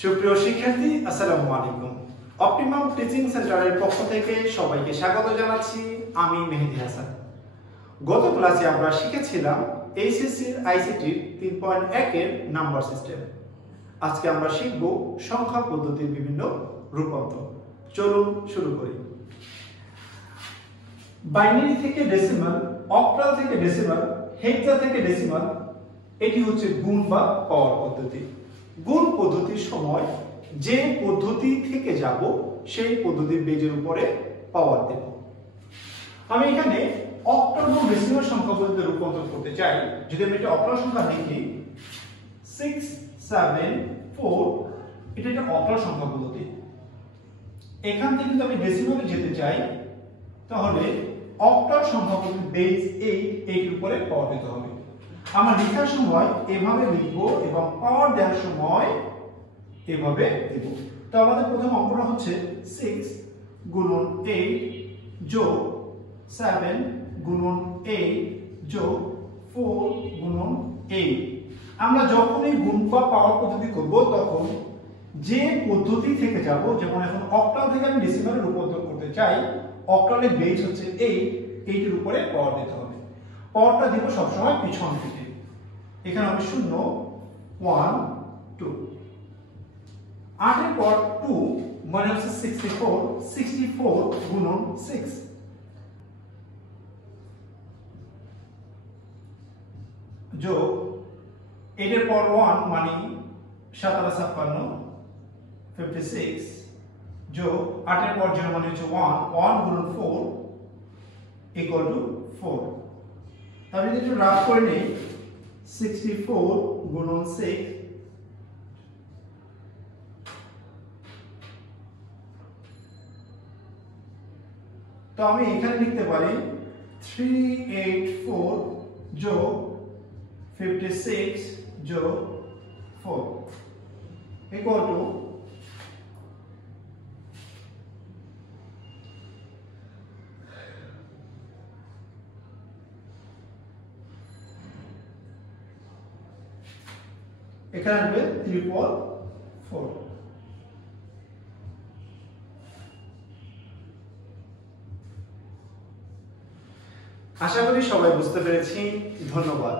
সুপ্রিয় শিক্ষার্থী, আসসালামু আলাইকুম। অপটিমাম টিচিং সেন্টারের পক্ষ থেকে সবাইকে স্বাগত জানাচ্ছি। আমি মেহেদি হাসান। গত ক্লাসে আমরা শিখেছিলাম এইচএসসির আইসিটির 3.1 এর নাম্বার সিস্টেম। আজকে আমরা শিখব সংখ্যা পদ্ধতির বিভিন্ন রূপান্তর। চলুন শুরু করি। বাইনারি থেকে ডেসিমাল, অক্টাল থেকে ডেসিমাল, হেক্সা থেকে ডেসিমাল, এটি হচ্ছে গুণ বা পাওয়ার পদ্ধতি। গুণ পদ্ধতির সময় যে পদ্ধতি থেকে যাব সেই পদ্ধতির বেজের উপরে পাওয়ার দেব। আমি এখানে অক্টাল এবং ডেসিমাল সংখ্যা পদ্ধতিতে রূপান্তর করতে চাই। যদি আমি একটা অক্টাল সংখ্যা লিখি 6 7 4, এটা একটা অক্টাল সংখ্যা পদ্ধতি। এখান থেকে যদি আমি ডেসিমালে যেতে চাই তাহলে অক্টাল সংখ্যা পদ্ধতির বেজ 8 এর উপরে পাওয়ার দিতে হবে। আমরা লেখার সময় এভাবে লিখব এবং পাওয়ার দেওয়ার সময় এভাবে দেব। তো আমাদের প্রথম অঙ্কটা হচ্ছে 6 গুণন 8 যোগ 7 গুণন 8 যোগ 4 গুণন 8। আমরা যখনই গুণ বা পাওয়ার পদ্ধতি করব তখন যে পদ্ধতি থেকে যাব, যেমন এখন অক্টাল থেকে আমি ডেসিমালে রূপান্তর করতে চাই, অক্টালের বেজ হচ্ছে 8, 8 এর উপরে পাওয়ার দিতে হবে। পাওয়ারটা দিব সবসময় পিছন থেকে। এখানে হবে 0 1 2। 8 এর পর 2 মানে হচ্ছে 64, 64 গুণন 6 যোগ 8 এর পর 1 মানে 7 আর 56 56 যোগ 8 এর পর 0 মানে হচ্ছে 1, 1 গুণন 4 ইকুয়াল টু 4। তাহলে যদি একটু রাফ করে নেই 64 গুণন 6 তো আমি এখানে লিখতে পারি 384 যোগ 56 যোগ 4 ইকুয়াল টু এখানে আসবে 344। আশা করি সবাই বুঝতে পেরেছি। ধন্যবাদ।